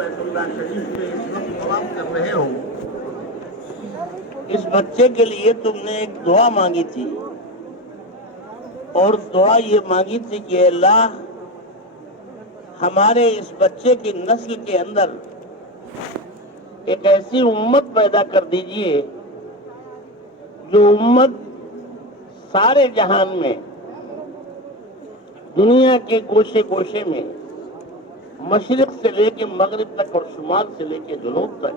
بیت اللہ شریف میں اس وقت طواف کر رہے ہو، اس بچے کے لیے تم نے ایک دعا مانگی تھی، اور دعا یہ مانگی تھی کہ اے اللہ ہمارے اس بچے کی نسل کے اندر ایک ایسی امت پیدا کر دیجئے جو امت سارے جہان میں، دنیا کے گوشے گوشے میں، مشرق سے لے کے مغرب تک اور شمال سے لے کے جنوب تک،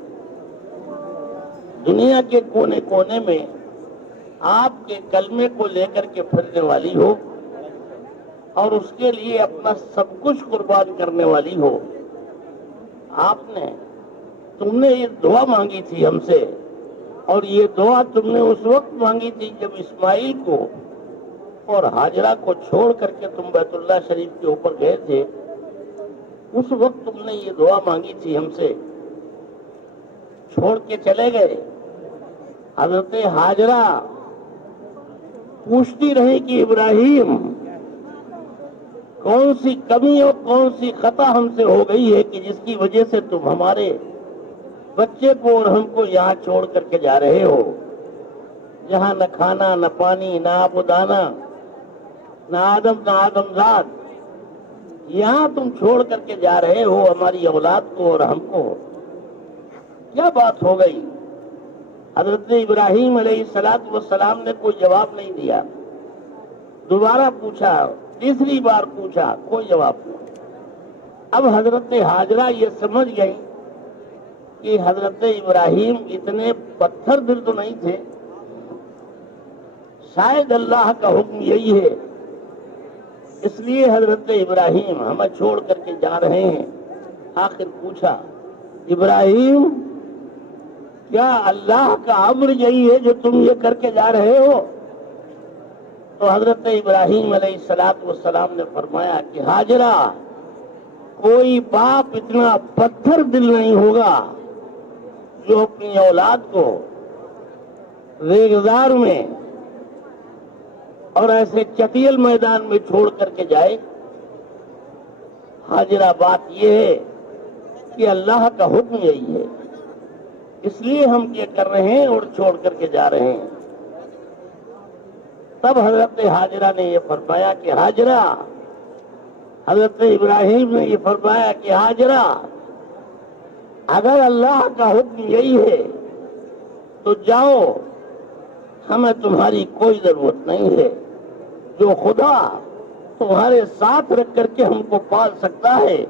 دنیا کے کونے کونے میں آپ کے کلمے کو لے کر کے پھرنے والی ہو اور اس کے لیے اپنا سب کچھ قربان کرنے والی ہو۔ تم نے یہ دعا مانگی تھی ہم سے، اور یہ دعا تم نے اس وقت مانگی تھی جب اسماعیل کو اور ہاجرہ کو چھوڑ کر کے تم بیت اللہ شریف کے اوپر گئے تھے۔ اس وقت تم نے یہ دعا مانگی تھی ہم سے، چھوڑ کے چلے گئے۔ حضرت ہاجرہ پوچھتی رہی کہ ابراہیم کون سی کمی اور کون سی خطا ہم سے ہو گئی ہے کہ جس کی وجہ سے تم ہمارے بچے کو اور ہم کو یہاں چھوڑ کر کے جا رہے ہو، جہاں نہ کھانا نہ پانی نہ آب و دانا نہ آدم زاد، یہاں تم چھوڑ کر کے جا رہے ہو ہماری اولاد کو اور ہم کو، کیا بات ہو گئی؟ حضرت ابراہیم علیہ السلام نے کوئی جواب نہیں دیا۔ دوبارہ پوچھا، تیسری بار پوچھا، کوئی جواب نہیں۔ اب حضرت ہاجرہ یہ سمجھ گئی کہ حضرت ابراہیم اتنے پتھر دل تو نہیں تھے، شاید اللہ کا حکم یہی ہے، اس لیے حضرت ابراہیم ہمیں چھوڑ کر کے جا رہے ہیں۔ آخر پوچھا، ابراہیم کیا اللہ کا امر یہی ہے جو تم یہ کر کے جا رہے ہو؟ تو حضرت ابراہیم علیہ السلام نے فرمایا کہ ہاجرہ، کوئی باپ اتنا پتھر دل نہیں ہوگا جو اپنی اولاد کو ریگزار میں اور ایسے چٹیل میدان میں چھوڑ کر کے جائے۔ ہاجرہ، بات یہ ہے کہ اللہ کا حکم یہی ہے، اس لیے ہم یہ کر رہے ہیں اور چھوڑ کر کے جا رہے ہیں۔ تب حضرت ہاجرہ نے یہ فرمایا کہ ہاجرہ، حضرت ابراہیم نے یہ فرمایا کہ ہاجرہ، اگر اللہ کا حکم یہی ہے تو جاؤ، ہمیں تمہاری کوئی ضرورت نہیں ہے۔ جو خدا تمہارے ساتھ رکھ کر کے ہم کو پال سکتا ہے،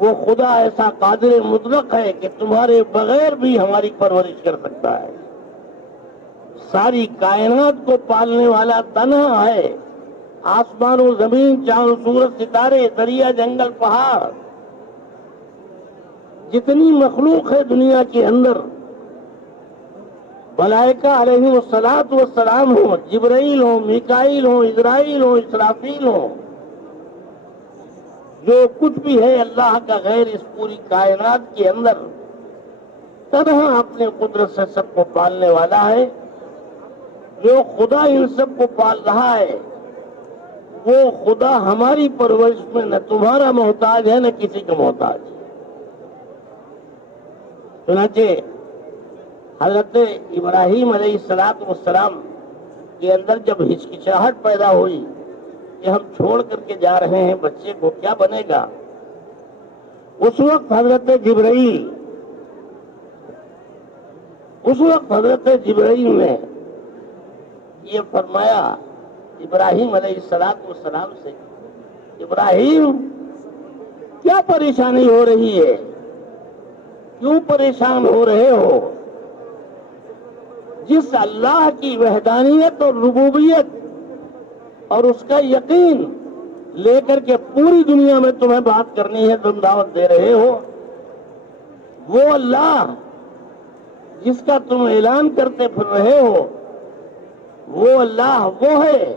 وہ خدا ایسا قادر مطلق ہے کہ تمہارے بغیر بھی ہماری پرورش کر سکتا ہے۔ ساری کائنات کو پالنے والا تنہا ہے۔ آسمان و زمین، چاند سورج ستارے، دریا جنگل پہاڑ، جتنی مخلوق ہے دنیا کے اندر، ملائکہ علیہ السلام ہو، جبرائیل ہو، میکائیل ہو، اسرائیل ہو، اسرافیل ہو، جو کچھ بھی ہے اللہ کا غیر اس پوری کائنات کے اندر تنہا اپنے قدرت سے سب کو پالنے والا ہے۔ جو خدا ان سب کو پال رہا ہے، وہ خدا ہماری پرورش میں نہ تمہارا محتاج ہے نہ کسی کا محتاج ہے۔ چنانچہ حضرت ابراہیم علیہ السلام کے اندر جب ہچکچاہٹ پیدا ہوئی کہ ہم چھوڑ کر کے جا رہے ہیں بچے کو، کیا بنے گا، اس وقت حضرت جبرائیل نے یہ فرمایا ابراہیم علیہ السلام سے، ابراہیم کیا پریشانی ہو رہی ہے، کیوں پریشان ہو رہے ہو؟ جس اللہ کی وحدانیت اور ربوبیت اور اس کا یقین لے کر کے پوری دنیا میں تمہیں بات کرنی ہے، تم دعوت دے رہے ہو، وہ اللہ جس کا تم اعلان کرتے پھر رہے ہو، وہ اللہ وہ ہے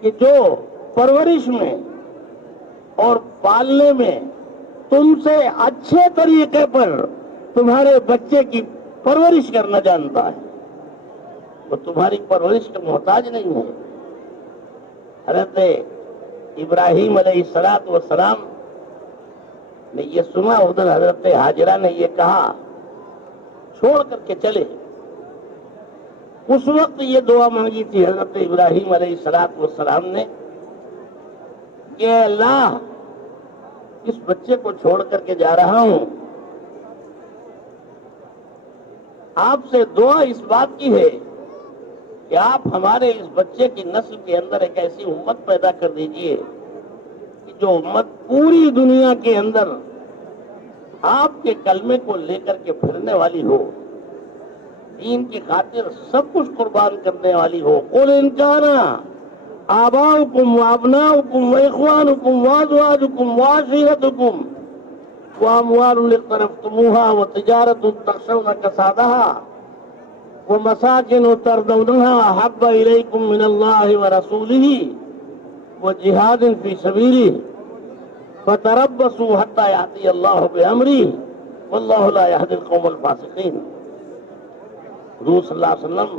کہ جو پرورش میں اور پالنے میں تم سے اچھے طریقے پر تمہارے بچے کی پرورش کرنا جانتا ہے، وہ تمہاری پرورش کا محتاج نہیں ہے۔ حضرت ابراہیم علیہ السلام نے یہ سنا ادھر حضرت حاجرہ نے یہ کہا چھوڑ کر کے چلے. اس وقت یہ دعا مانگی تھی حضرت ابراہیم علیہ السلام نے کہ اے اللہ اس بچے کو چھوڑ کر کے جا رہا ہوں، آپ سے دعا اس بات کی ہے کہ آپ ہمارے اس بچے کی نسل کے اندر ایک ایسی امت پیدا کر دیجئے کہ جو امت پوری دنیا کے اندر آپ کے کلمے کو لے کر کے پھرنے والی ہو، دین کی خاطر سب کچھ قربان کرنے والی ہو. قل ان کان آباؤکم وابناؤکم واخوانکم وازواجکم وعشیرتکم واموال اقترفتموها وتجارت تخشون کسادها ومساكن ترضونها احب اليكم من الله ورسوله وجهاد في سبيله فتربصوا حتى ياتي الله بامره والله لا يهدي القوم الفاسقين. حضور صلی اللہ علیہ وسلم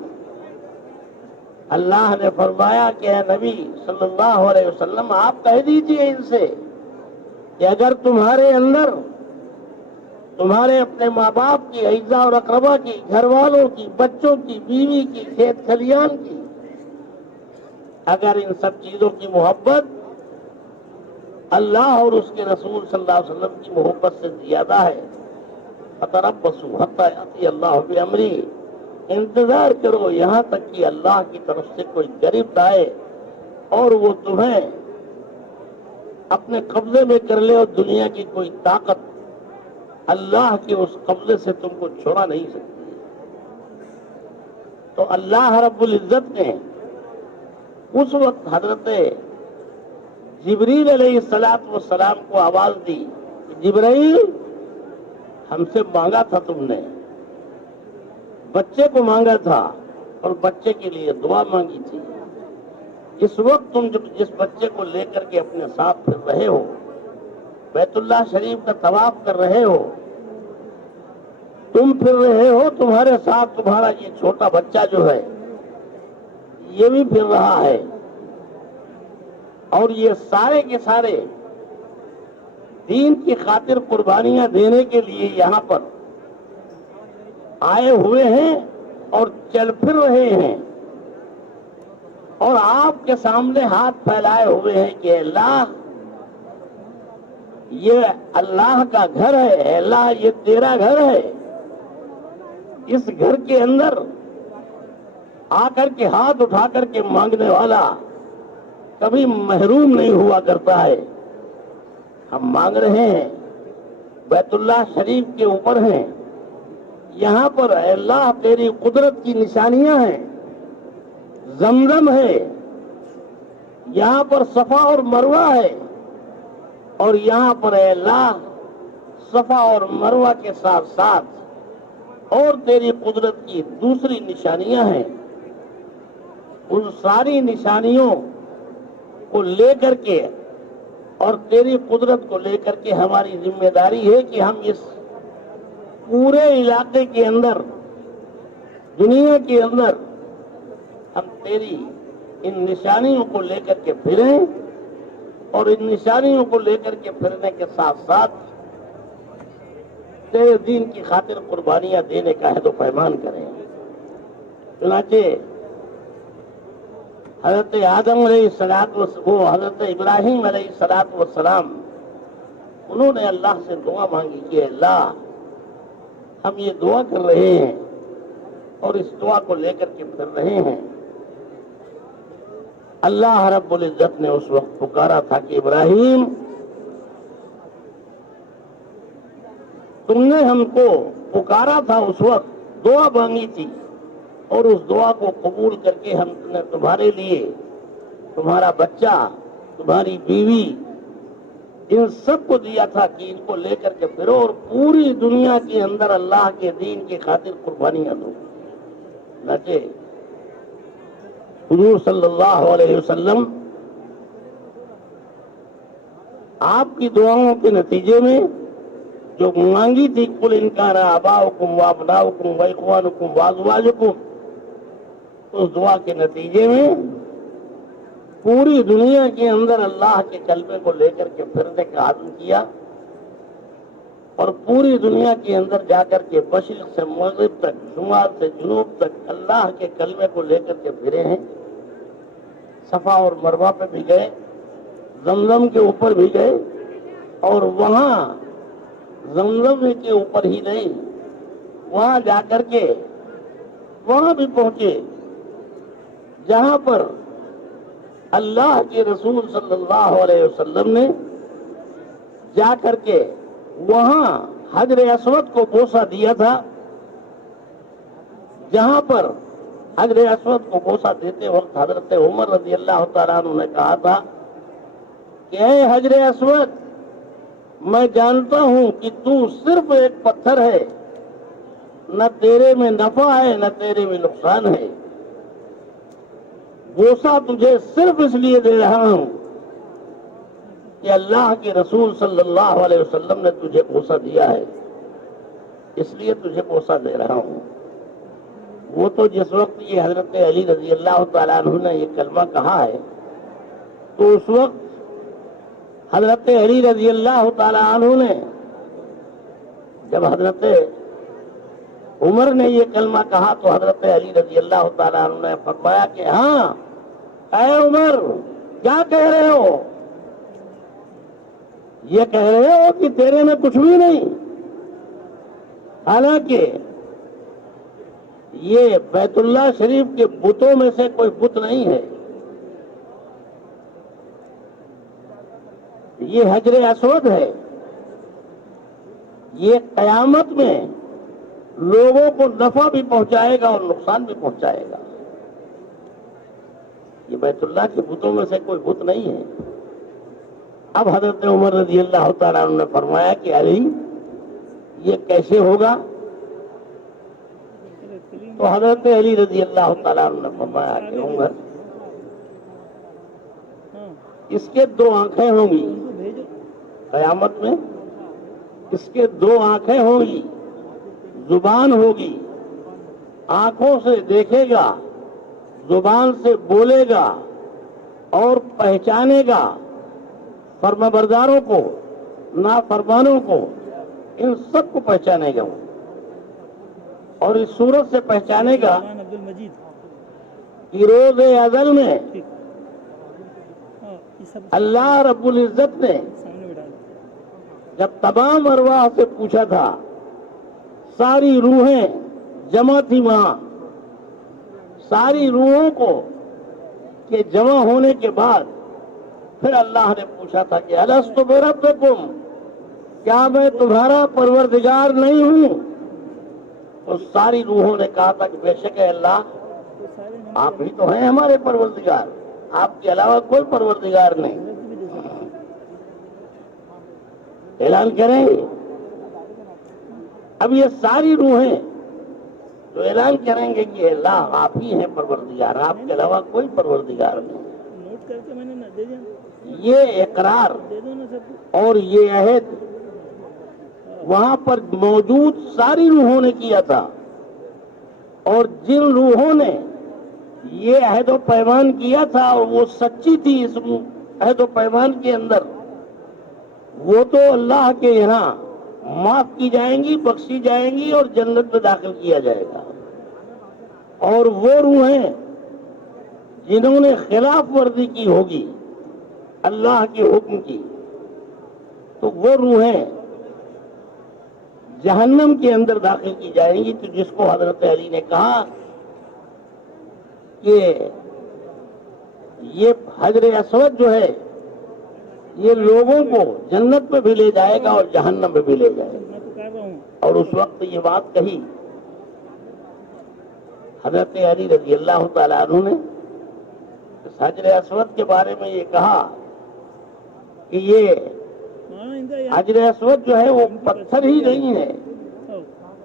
اللہ نے فرمایا کہ اے نبی صلی اللہ علیہ وسلم آپ کہہ دیجئے ان سے کہ اگر تمہارے اندر تمہارے اپنے ماں باپ کی، اعزاء اور اقربا کی، گھر والوں کی، بچوں کی، بیوی کی، کھیت کھلیان کی، اگر ان سب چیزوں کی محبت اللہ اور اس کے رسول صلی اللہ علیہ وسلم کی محبت سے زیادہ ہے، فتربصوا حتی یأتی اللہ بامرہ، انتظار کرو یہاں تک کہ اللہ کی طرف سے کوئی گرفت آئے اور وہ تمہیں اپنے قبضے میں کر لے، اور دنیا کی کوئی طاقت اللہ کے اس قبضے سے تم کو چھوڑا نہیں سکتی. تو اللہ رب العزت نے اس وقت حضرت جبریل علیہ السلام کو آواز دی کہ جبرائیل ہم سے مانگا تھا تم نے، بچے کو مانگا تھا اور بچے کے لیے دعا مانگی تھی. اس وقت تم جس بچے کو لے کر کے اپنے ساتھ پھر رہے ہو، بیت اللہ شریف کا طواف کر رہے ہو، تم پھر رہے ہو، تمہارے ساتھ تمہارا یہ چھوٹا بچہ جو ہے یہ بھی پھر رہا ہے، اور یہ سارے کے سارے دین کی خاطر قربانیاں دینے کے لیے یہاں پر آئے ہوئے ہیں اور چل پھر رہے ہیں، اور آپ کے سامنے ہاتھ پھیلائے ہوئے ہیں کہ اللہ یہ اللہ کا گھر ہے، اے اللہ یہ تیرا گھر ہے. اس گھر کے اندر آ کر کے ہاتھ اٹھا کر کے مانگنے والا کبھی محروم نہیں ہوا کرتا ہے. ہم مانگ رہے ہیں، بیت اللہ شریف کے اوپر ہیں، یہاں پر اے اللہ تیری قدرت کی نشانیاں ہیں، زمزم ہے، یہاں پر صفا اور مروہ ہے، اور یہاں پر اے اللہ صفا اور مروہ کے ساتھ ساتھ اور تیری قدرت کی دوسری نشانیاں ہیں. ان ساری نشانیوں کو لے کر کے اور تیری قدرت کو لے کر کے ہماری ذمہ داری ہے کہ ہم اس پورے علاقے کے اندر، دنیا کے اندر ہم تیری ان نشانیوں کو لے کر کے پھریں، اور ان نشانیوں کو لے کر کے پھرنے کے ساتھ ساتھ تیرے دین کی خاطر قربانیاں دینے کا عہد و پیمان کریں. چنانچہ حضرت آدم علیہ السلام، حضرت ابراہیم علیہ السلام، انہوں نے اللہ سے دعا مانگی کہ اللہ ہم یہ دعا کر رہے ہیں اور اس دعا کو لے کر کے پھر رہے ہیں. اللہ رب العزت نے اس وقت پکارا تھا کہ ابراہیم تم نے ہم کو پکارا تھا، اس وقت دعا مانگی تھی، اور اس دعا کو قبول کر کے ہم نے تمہارے لیے تمہارا بچہ، تمہاری بیوی، ان سب کو دیا تھا کہ ان کو لے کر کے پھرو اور پوری دنیا کے اندر اللہ کے دین کی خاطر قربانیاں دو. حضور صلی اللہ علیہ وسلم آپ کی دعاؤں کے نتیجے میں جو مانگی تھی قل ان کان آباؤکم وابناؤکم واخوانکم وازواجکم، اس دعا کے نتیجے میں پوری دنیا کے اندر اللہ کے کلمے کو لے کر کے پھرنے کا عزم کیا، اور پوری دنیا کے اندر جا کر کے مشرق سے مغرب تک، شمال سے جنوب تک اللہ کے کلمے کو لے کر کے پھرے ہیں. صفا اور مروہ پہ بھی گئے، زمزم کے اوپر بھی گئے، اور وہاں زمزم کے اوپر ہی نہیں، وہاں جا کر کے وہاں بھی پہنچے جہاں پر اللہ کے رسول صلی اللہ علیہ وسلم نے جا کر کے وہاں حجر اسود کو بوسہ دیا تھا. جہاں پر حجر اسود کو بوسہ دیتے وقت حضرت عمر رضی اللہ تعالیٰ عنہ نے کہا تھا کہ اے حجر اسود، میں جانتا ہوں کہ تو صرف ایک پتھر ہے، نہ تیرے میں نفع ہے نہ تیرے میں نقصان ہے. بوسہ تجھے صرف اس لیے دے رہا ہوں کہ اللہ کے رسول صلی اللہ علیہ وسلم نے تجھے بوسہ دیا ہے، اس لیے تجھے بوسہ دے رہا ہوں. وہ تو جس وقت یہ حضرت علی رضی اللہ تعالیٰ عنہ نے یہ کلمہ کہا ہے، تو اس وقت حضرت علی رضی اللہ تعالیٰ عنہ نے، جب حضرت عمر نے یہ کلمہ کہا تو حضرت علی رضی اللہ تعالیٰ عنہ نے فرمایا کہ ہاں اے عمر، کیا کہہ رہے ہو؟ یہ کہہ رہے ہو کہ تیرے میں کچھ بھی نہیں، حالانکہ یہ بیت اللہ شریف کے بتوں میں سے کوئی بت نہیں ہے، یہ حجر اسود ہے. یہ قیامت میں لوگوں کو نفع بھی پہنچائے گا اور نقصان بھی پہنچائے گا. یہ بیت اللہ کے بتوں میں سے کوئی بت نہیں ہے. اب حضرت عمر رضی اللہ تعالیٰ عنہ نے فرمایا کہ علی یہ کیسے ہوگا؟ تو حضرت علی رضی اللہ تعالیٰ عنہ نے فرمایا کہ عمر، اس کے دو آنکھیں ہوں گی قیامت میں، اس کے دو آنکھیں ہوں گی، زبان ہوگی، آنکھوں سے دیکھے گا، زبان سے بولے گا اور پہچانے گا فرمانبرداروں کو، نافرمانوں کو، ان سب کو پہچانے گا. اور اس صورت سے پہچانے گا کہ روز ازل میں اللہ رب العزت نے جب تمام ارواح سے پوچھا تھا، ساری روحیں جمع تھی وہاں، ساری روحوں کو کہ جمع ہونے کے بعد پھر اللہ نے پوچھا تھا کہ الستُ بربکم، کیا میں تمہارا پروردگار نہیں ہوں؟ تو ساری روحوں نے کہا تھا کہ بے شک ہے اللہ، آپ ہی تو ہیں ہمارے پروردگار، آپ کے علاوہ کوئی پروردگار نہیں. اعلان کریں گے. اب یہ ساری روحیں تو اعلان کریں گے کہ اللہ آپ ہی ہیں پروردگار، آپ کے علاوہ کوئی پروردگار نہیں. یہ اقرار اور یہ عہد وہاں پر موجود ساری روحوں نے کیا تھا، اور جن روحوں نے یہ عہد و پیمان کیا تھا اور وہ سچی تھی اس عہد و پیمان کے اندر، وہ تو اللہ کے یہاں معاف کی جائیں گی، بخشی جائیں گی اور جنت میں داخل کیا جائے گا. اور وہ روحیں جنہوں نے خلاف ورزی کی ہوگی اللہ کے حکم کی، تو وہ روحیں جہنم کے اندر داخل کی جائیں گی. تو جس کو حضرت علی نے کہا کہ یہ حجر اسود جو ہے یہ لوگوں کو جنت میں بھی لے جائے گا اور جہنم میں بھی لے جائے گا. اور اس وقت یہ بات کہی حضرت علی رضی اللہ تعالیٰ عنہ نے حجر اسود کے بارے میں یہ کہا کہ یہ حجر اسود جو ہے وہ پتھر ہی نہیں ہے،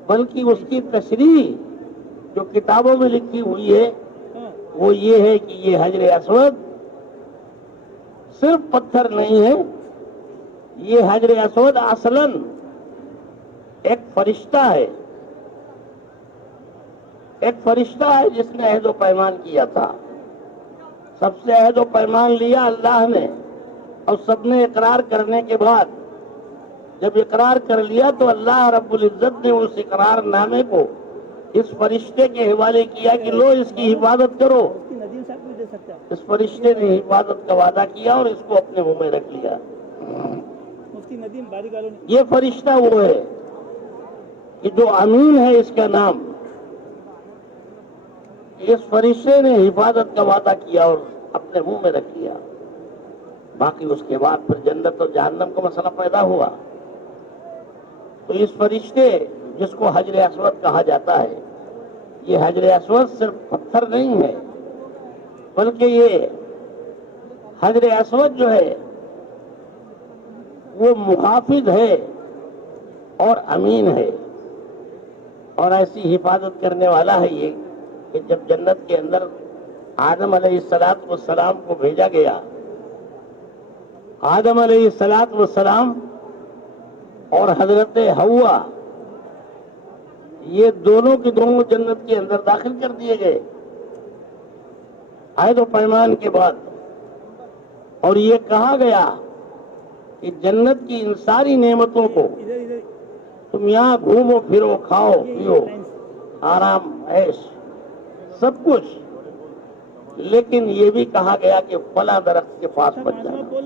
بلکہ اس کی تشریح جو کتابوں میں لکھی ہوئی ہے وہ یہ ہے کہ یہ حجر اسود صرف پتھر نہیں ہے، یہ حجر اسود اصلاً ایک فرشتہ ہے، ایک فرشتہ ہے جس نے عہد و پیمان کیا تھا. سب سے عہد و پیمان لیا اللہ نے، اور سب نے اقرار کرنے کے بعد جب اقرار کر لیا تو اللہ رب العزت نے اس اقرار نامے کو اس فرشتے کے حوالے کیا کہ لو اس کی حفاظت کرو. ندیم صاحب کو بھی دے سکتے ہیں. اس فرشتے نے حفاظت کا وعدہ کیا اور اس کو اپنے منہ میں رکھ لیا. مفتی ندیم باری کالونی. یہ فرشتہ وہ ہے کہ جو امین ہے اس کا نام. اس فرشتے نے حفاظت کا وعدہ کیا اور اپنے منہ میں رکھ لیا. باقی اس کے بعد پھر جنت اور جہنم کا مسئلہ پیدا ہوا. تو اس فرشتے جس کو حجر اسود کہا جاتا ہے، یہ حجر اسود صرف پتھر نہیں ہے، بلکہ یہ حجر اسود جو ہے وہ محافظ ہے اور امین ہے، اور ایسی حفاظت کرنے والا ہے یہ کہ جب جنت کے اندر آدم علیہ السلام کو بھیجا گیا، آدم علیہ السلام اور حضرت حوا یہ دونوں کے دونوں جنت کے اندر داخل کر دیے گئے عہد و پیمان کے بعد. اور یہ کہا گیا کہ جنت کی ان ساری نعمتوں کو تم یہاں گھومو پھرو کھاؤ پیو آرام عیش سب کچھ، لیکن یہ بھی کہا گیا کہ فلاں درخت کے پاس مت جانا.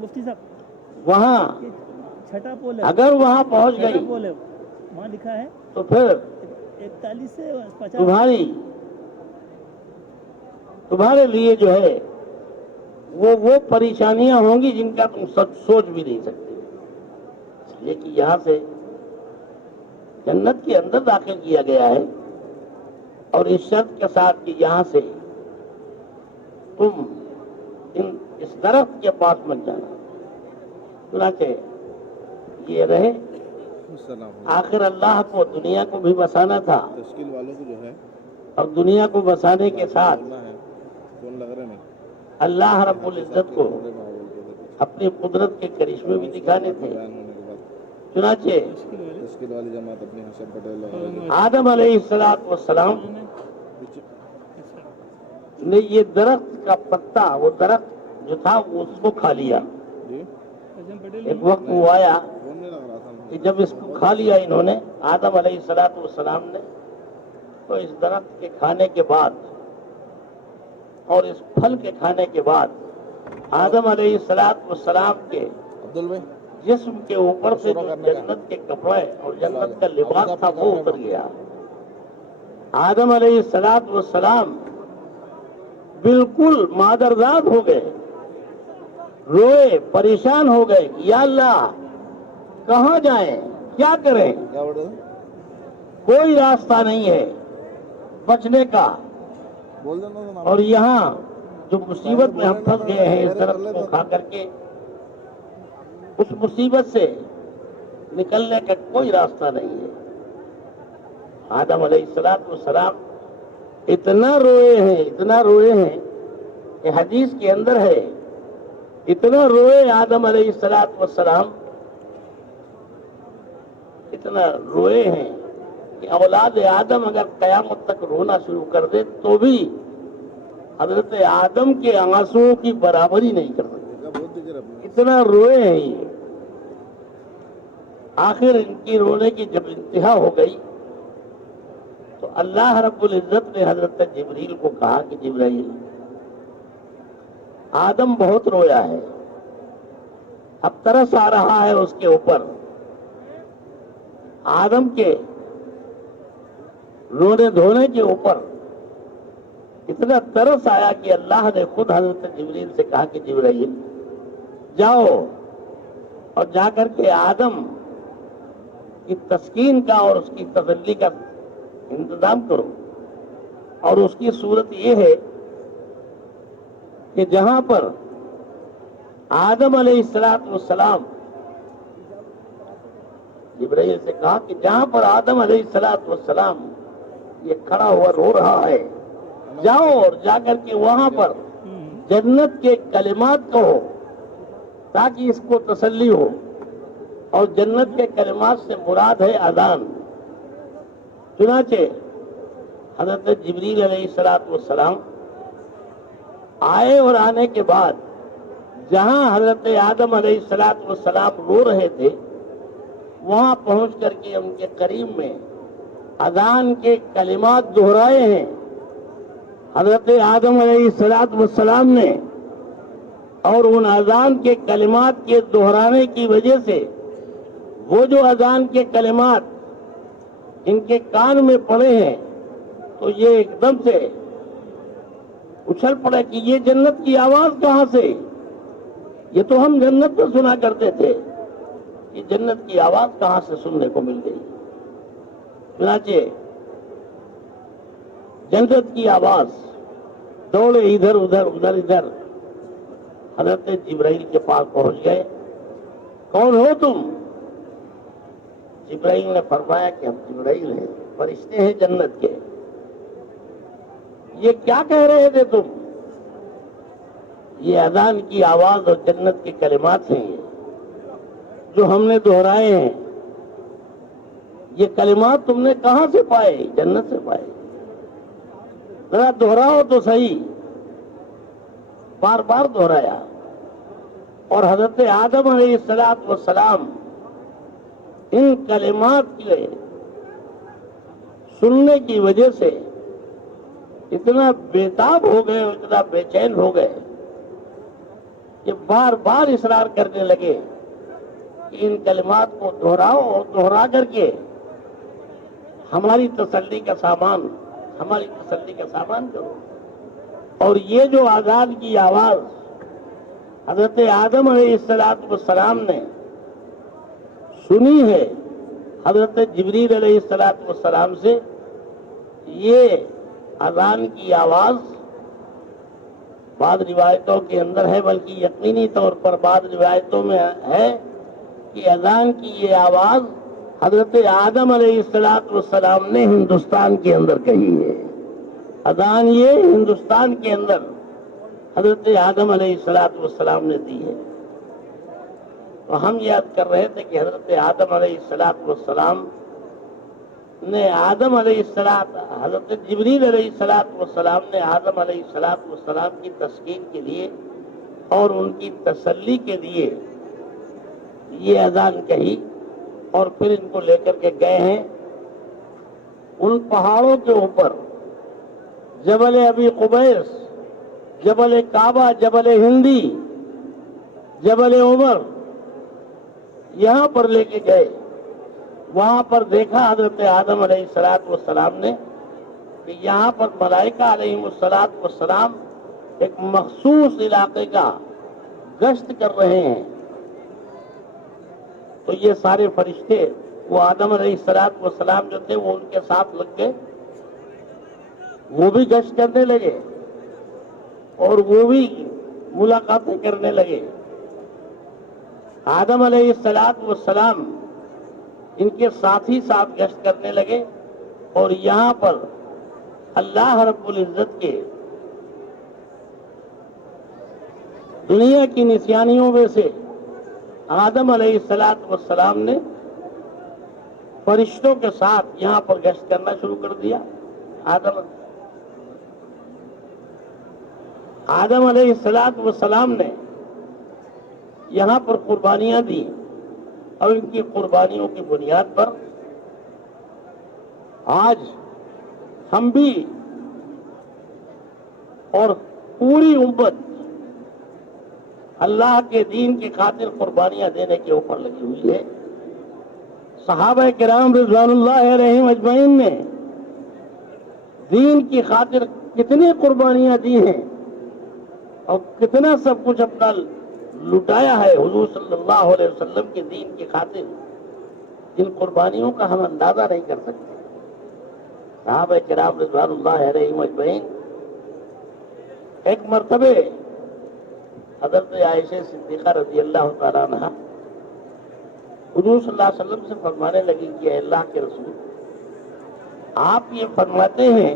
مفتی صاحب وہاں چھٹا پول ہے، اگر وہاں پہنچ چھٹا گئی پول ہے، وہاں لکھا ہے تو پھر 41 سے 50. تمہارے لیے جو ہے وہ پریشانیاں ہوں گی جن کا تم سوچ بھی نہیں سکتے. اس لیے کہ یہاں سے جنت کے اندر داخل کیا گیا ہے اور اس شرط کے ساتھ کہ یہاں سے تم اس درخت کے پاس مت جانا. چنانچہ یہ رہے. آخر اللہ کو دنیا کو بھی بسانا تھا، تشکیل والوں کو جو ہے اور دنیا کو بسانے کے ساتھ فون لگ رہے نہیں. اللہ رب العزت کو اپنی قدرت کے کرشمے بھی دکھانے تھے. چنانچہ تشکیل والی جماعت اپنی حسن پٹیل آدم علیہ السلام نے یہ درخت کا پتا، وہ درخت جو تھا وہ اس کو کھا لیا. ایک وقت وہ آیا فون نہیں لگ رہا تھا. کہ جب اس کو کھا لیا انہوں نے، آدم علیہ السلام نے، تو اس درخت کے کھانے کے بعد اور اس پھل کے کھانے کے بعد آدم علیہ السلام کے عبدال بھائی جسم کے اوپر سے جو جنت کے کپڑے اور جنت کا لباس تھا وہ اتر گیا. آدم علیہ السلام بالکل مادرزاد ہو گئے، روئے، پریشان ہو گئے. یا اللہ کہاں جائیں، کیا کریں؟ کیا بڑھ رہا کوئی راستہ نہیں ہے بچنے کا. بول دینا. اور یہاں جو مصیبت میں ہم پھنس گئے ہیں اس درخت کو کھا کر کے، اس مصیبت سے نکلنے کا کوئی راستہ نہیں ہے. آدم علیہ السلام اتنا روئے ہیں کہ حدیث کے اندر ہے اتنا روئے آدم علیہ السلام، اتنا روئے ہیں کہ اولاد آدم اگر قیامت تک رونا شروع کر دے تو بھی حضرت آدم کے آنسوؤں کی برابری نہیں کر سکتے. اتنا روئے ہیں یہ. آخر ان کی رونے کی جب انتہا ہو گئی تو اللہ رب العزت نے حضرت جبریل کو کہا کہ جبرائیل، آدم بہت رویا ہے، اب ترس آ رہا ہے اس کے اوپر. آدم کے رونے دھونے کے اوپر اتنا ترس آیا کہ اللہ نے خود حضرت جبریل سے کہا کہ جبرائیل جاؤ اور جا کر کے آدم کی تسکین کا اور اس کی تسلی کا انتظام کرو. اور اس کی صورت یہ ہے کہ جہاں پر آدم علیہ السلام، جبرائیل سے کہا کہ جہاں پر آدم علیہ السلام یہ کھڑا ہوا رو رہا ہے، جاؤ اور جا کر کے وہاں پر جنت کے کلمات کہو تاکہ اس کو تسلی ہو. اور جنت کے کلمات سے مراد ہے اذان. چنانچہ حضرت جبریل علیہ السلام آئے اور آنے کے بعد جہاں حضرت آدم علیہ السلام رو رہے تھے وہاں پہنچ کر کے ان کے قریب میں اذان کے کلمات دہرائے ہیں حضرت آدم علیہ السلام نے، اور ان اذان کے کلمات کے دہرانے کی وجہ سے وہ جو اذان کے کلمات ان کے کان میں پڑے ہیں تو یہ ایک دم سے اچھل پڑے کہ یہ جنت کی آواز کہاں سے؟ یہ تو ہم جنت میں سنا کرتے تھے، یہ جنت کی آواز کہاں سے سننے کو مل گئی؟ چنانچہ جنت کی آواز دوڑے ادھر ادھر حضرت جبرائیل کے پاس پہنچ گئے. کون ہو تم؟ جبرائیل نے فرمایا کہ ہم جبرائیل ہیں، فرشتے ہیں جنت کے. یہ کیا کہہ رہے تھے تم؟ یہ اذان کی آواز اور جنت کے کلمات ہیں جو ہم نے دہرائے ہیں. یہ کلمات تم نے کہاں سے پائے؟ جنت سے پائے. ذرا دہراؤ تو صحیح. بار بار دہرایا اور حضرت آدم علیہ السلام ان کلمات کے سننے کی وجہ سے اتنا بےتاب ہو گئے، اتنا بے چین ہو گئے کہ بار بار اصرار کرنے لگے کہ ان کلمات کو دہراؤ اور دہرا کر کے ہماری تسلی کا سامان کرو. اور یہ جو اذان کی آواز حضرت آدم علیہ السلام نے سنی ہے حضرت جبریل علیہ السلام سے، یہ اذان کی آواز بعض روایتوں کے اندر ہے، بلکہ یقینی طور پر بعض روایتوں میں ہے کہ اذان کی یہ آواز حضرت آدم علیہ السلام نے ہندوستان کے اندر کہی ہے. اذان یہ ہندوستان کے اندر حضرت آدم علیہ السلام نے دی ہے. تو ہم یاد کر رہے تھے کہ حضرت آدم علیہ السلام نے حضرت جبریل علیہ السلام نے آدم علیہ السلام کی تسکین کے لیے اور ان کی تسلی کے لیے یہ اذان کہی، اور پھر ان کو لے کر کے گئے ہیں ان پہاڑوں کے اوپر، جبل ابی قبیس، جبل کعبہ، جبل ہندی، جبل عمر، یہاں پر لے کے گئے. وہاں پر دیکھا حضرت آدم علیہ السلام نے کہ یہاں پر ملائکہ علیہ السلام ایک مخصوص علاقے کا گشت کر رہے ہیں. تو یہ سارے فرشتے، وہ آدم علیہ السلام جو تھے وہ ان کے ساتھ لگ گئے، وہ بھی گشت کرنے لگے اور وہ بھی ملاقاتیں کرنے لگے. آدم علیہ السلام ان کے ساتھ ہی ساتھ گشت کرنے لگے، اور یہاں پر اللہ رب العزت کے دنیا کی نشانیوں میں سے آدم علیہ السلام نے فرشتوں کے ساتھ یہاں پر گشت کرنا شروع کر دیا. آدم علیہ السلام نے یہاں پر قربانیاں دی، اور ان کی قربانیوں کی بنیاد پر آج ہم بھی اور پوری امت اللہ کے دین کی خاطر قربانیاں دینے کے اوپر لگی ہوئی ہے. صحابہ کرام رضوان اللہ علیہم اجمعین نے دین کی خاطر کتنی قربانیاں دی ہیں اور کتنا سب کچھ اپنا لٹایا ہے حضور صلی اللہ علیہ وسلم کے دین کی خاطر. جن قربانیوں کا ہم اندازہ نہیں کر سکتے. صحابہ کرام رضوان اللہ علیہم اجمعین ایک مرتبہ حضرت عائشہ صدیقہ رضی اللہ تعالیٰ عنہ حضور صلی اللہ علیہ وسلم سے فرمانے لگی کہ اے اللہ کے رسول، آپ یہ فرماتے ہیں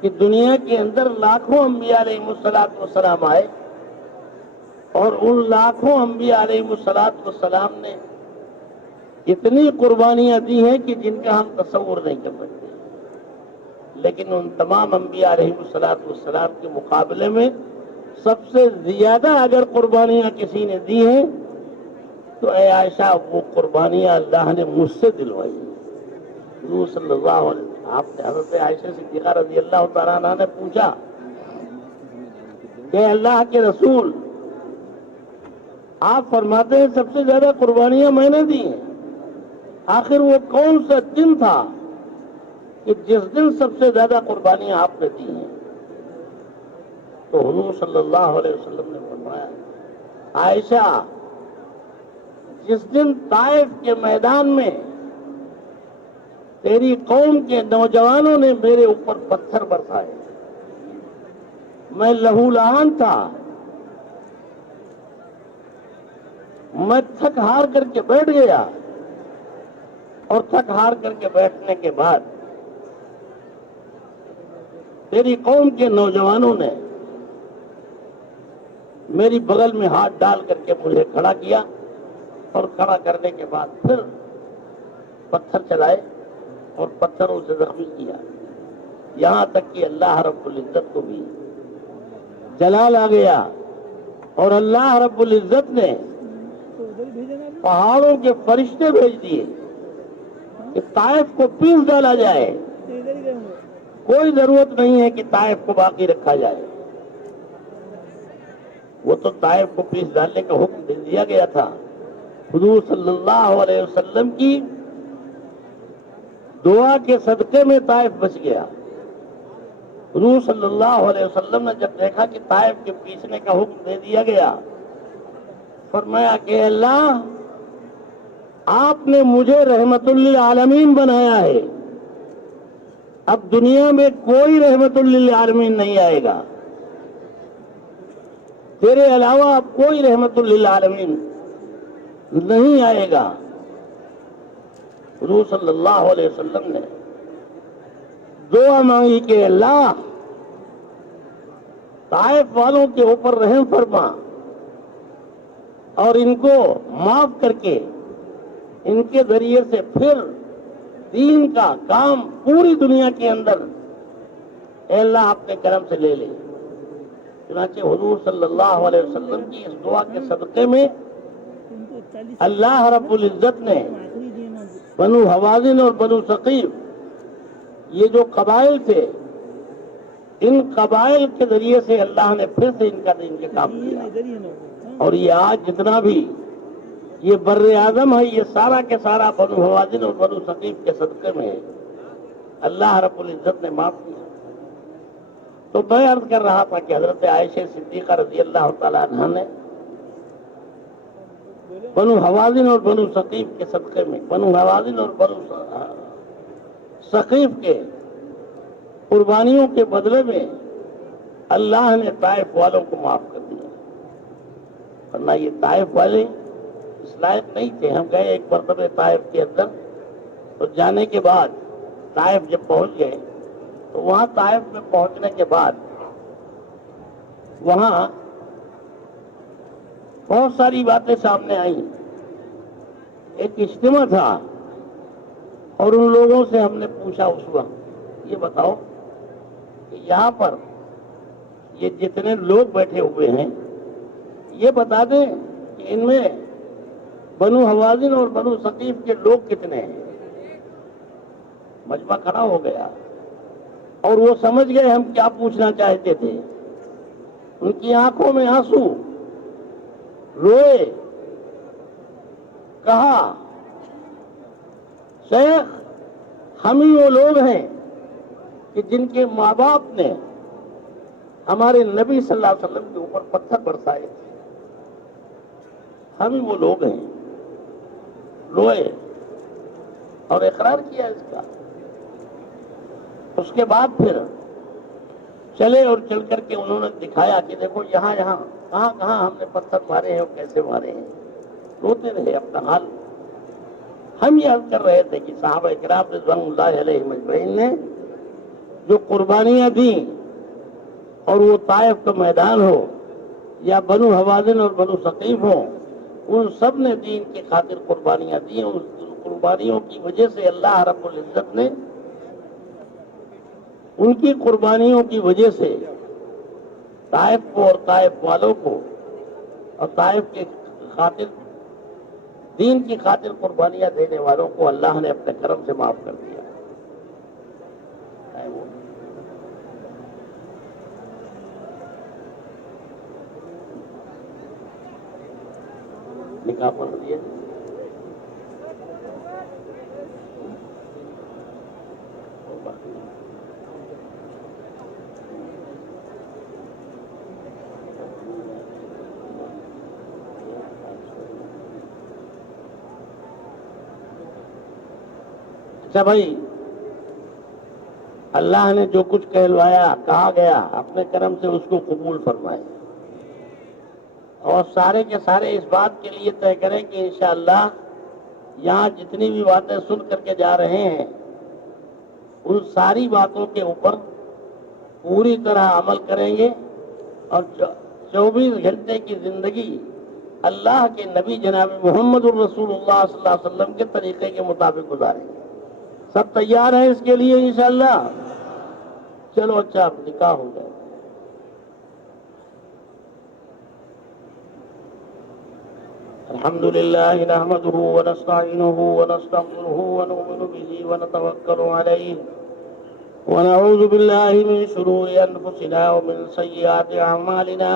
کہ دنیا کے اندر لاکھوں انبیاء علیہ السلام آئے، اور ان لاکھوں انبیاء علیہ السلام نے اتنی قربانیاں دی ہیں کہ جن کا ہم تصور نہیں کر سکتے. لیکن ان تمام انبیاء علیہ السلام کے مقابلے میں سب سے زیادہ اگر قربانیاں کسی نے دی ہیں تو اے عائشہ وہ قربانیاں اللہ نے مجھ سے دلوائی. حضور صلی اللہ علیہ وسلم آپ نے حضرت عائشہ صدیقہ رضی اللہ تعالیٰ عنہ نے پوچھا کہ اللہ کے رسول آپ فرماتے ہیں سب سے زیادہ قربانیاں میں نے دی ہیں, آخر وہ کون سا دن تھا کہ جس دن سب سے زیادہ قربانیاں آپ نے دی ہیں؟ تو حضور صلی اللہ علیہ وسلم نے فرمایا عائشہ جس دن طائف کے میدان میں تیری قوم کے نوجوانوں نے میرے اوپر پتھر برسائے, میں لہو لہان تھا, میں تھک ہار کر کے بیٹھ گیا, اور تھک ہار کر کے بیٹھنے کے بعد تیری قوم کے نوجوانوں نے میری بغل میں ہاتھ ڈال کر کے مجھے کھڑا کیا, اور کھڑا کرنے کے بعد پھر پتھر چلائے اور پتھروں سے زخمی کیا, یہاں تک کہ اللہ رب العزت کو بھی جلال آ گیا, اور اللہ رب العزت نے تو ادھر بھیجنا بھی پہاڑوں کے فرشتے بھیج دیے کہ طائف کو پیس ڈالا جائے, تو ادھر ہی گئے ہوں گے. کوئی ضرورت نہیں ہے کہ طائف کو باقی رکھا جائے. وہ تو طائف کو پیس ڈالنے کا حکم دے دیا گیا تھا. حضور صلی اللہ علیہ وسلم کی دعا کے صدقے میں طائف بچ گیا. حضور صلی اللہ علیہ وسلم نے جب دیکھا کہ طائف کے پیسنے کا حکم دے دیا گیا, فرمایا کہ اللہ آپ نے مجھے رحمت للعالمین بنایا ہے, اب دنیا میں کوئی رحمت للعالمین نہیں آئے گا, تیرے علاوہ اب کوئی رحمت للعالمین نہیں آئے گا. حضور صلی اللہ علیہ وسلم نے دعا مانگی کہ اللہ طائف والوں کے اوپر رحم فرما, اور ان کو معاف کر کے ان کے ذریعے سے پھر دین کا کام پوری دنیا کے اندر اے اللہ اپنے کرم سے لے لے. چنانچہ حضور صلی اللہ علیہ وسلم کی اس دعا کے صدقے میں ان کو 40 اللہ رب العزت نے آخری دن بنو حوازن اور بنو ثقیف یہ جو قبائل تھے, ان قبائل کے ذریعے سے اللہ نے پھر سے ان کا دین کے کام کیا. ادھر ہی ہے. اور یہ آج جتنا بھی یہ بر اعظم ہے, یہ سارا کے سارا بنو حوازن اور بنو ثقیف کے صدقے میں ہے, اللہ رب العزت نے معاف کیا. تو میں عرض کر رہا تھا کہ حضرت عائشہ صدیقہ رضی اللہ تعالیٰ عنہ نے بنو حوازن اور بنو ثقیف کے صدقے میں, بنو حوازن اور بنو ثقیف کے قربانیوں کے بدلے میں اللہ نے طائف والوں کو معاف کر دیا. ورنہ یہ طائف والے اس لائق نہیں تھے. ہم گئے ایک مرتبہ طائف کے اندر, تو جانے کے بعد طائف جب پہنچ گئے تو وہاں طائف میں پہنچنے کے بعد وہاں بہت ساری باتیں سامنے آئیں. ایک اجتماع تھا اور ان لوگوں سے ہم نے پوچھا اس وقت یہ بتاؤ کہ یہاں پر یہ جتنے لوگ بیٹھے ہوئے ہیں یہ بتا دیں کہ ان میں بنو حوازن اور بنو ثقیف کے لوگ کتنے ہیں. مجمع کھڑا ہو گیا اور وہ سمجھ گئے ہم کیا پوچھنا چاہتے تھے. ان کی آنکھوں میں آنسو, روئے, کہا شیخ ہم ہی وہ لوگ ہیں کہ جن کے ماں باپ نے ہمارے نبی صلی اللہ علیہ وسلم کے اوپر پتھر برسائے تھے, ہم ہی وہ لوگ ہیں. روئے اور اقرار کیا اس کا. اس کے بعد پھر چلے اور چل کر کے انہوں نے دکھایا کہ دیکھو یہاں یہاں کہاں کہاں ہم نے پتھر مارے ہیں اور کیسے مارے ہیں. روتے رہے اپنا حال. ہم یہ عرض کر رہے تھے کہ صحابہ کرام رضوان اللہ علیہ اجمعین نے جو قربانیاں دیں, اور وہ طائف کا میدان ہو یا بنو حوازن اور بنو ثقیف ہو, ان سب نے دین کی خاطر قربانیاں دی. ان قربانیوں کی وجہ سے اللہ رب العزت نے ان کی قربانیوں کی وجہ سے طائف کو اور طائف والوں کو اور طائف کے خاطر دین کی خاطر قربانیاں دینے والوں کو اللہ نے اپنے کرم سے معاف کر دیا. ہے وہ نکاح پڑھ دیے. اچھا بھائی، اللہ نے جو کچھ کہلوایا کہا گیا اپنے کرم سے اس کو قبول فرمائے، اور سارے کے سارے اس بات کے لیے طے کریں کہ انشاءاللہ یہاں جتنی بھی باتیں سن کر کے جا رہے ہیں ان ساری باتوں کے اوپر پوری طرح عمل کریں گے، اور 24 گھنٹے کی زندگی اللہ کے نبی جناب محمد الرسول اللہ صلی اللہ علیہ وسلم کے طریقے کے مطابق گزاریں گے. سب تیار ہیں اس کے لیے انشاءاللہ؟ چلو اچھا، اب نکاح ہو گئے. الحمد لله نحمده ونستعينه ونستغفره ونؤمن به ونتوكل عليه ونعوذ بالله من شرور أنفسنا ومن سيئات أعمالنا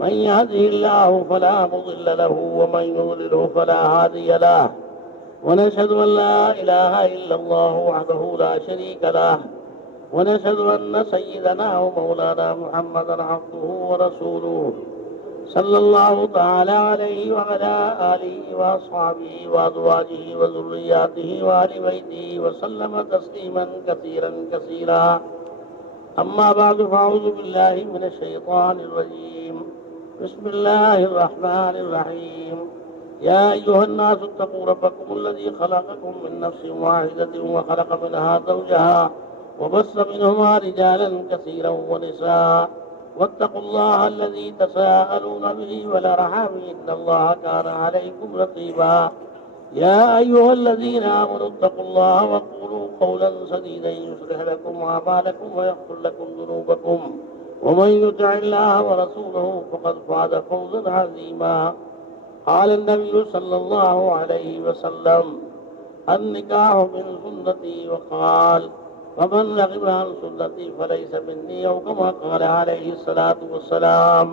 من يهده الله فلا مضل له ومن يضلل فلا هادي له ونشهد أن لا إله إلا الله وحده لا شريك له ونشهد أن سيدنا ومولانا محمدا عبده ورسوله صلی اللہ تعالی علیہ وعلى آلہ وأصحابہ وأزواجہ وذریاتہ وآل بیتہ وسلم تسلیما کثیرا کثیرا. اما بعد فاعوذ باللہ من الشیطان الرجیم. بسم اللہ الرحمن الرحیم. یا ایہا الناس اتقوا ربکم الذی خلقکم من نفس واحدۃ وخلق منها زوجها وبث منهما رجالا كثيرا ونساء واتقوا الله الذي تساءلون به والأرحام إن الله كان عليكم رقيبا. يا أيها الذين آمنوا اتقوا الله وقولوا قولا سديدا يصلح لكم أعمالكم ويغفر لكم ذنوبكم ومن يطع الله ورسوله فقد فاز فوزا عظيما. قال النبي صلى الله عليه وسلم النكاح من سنتي وقال ومن رغب عن سنتي فليس مني، او كما قال عليه الصلاة والسلام.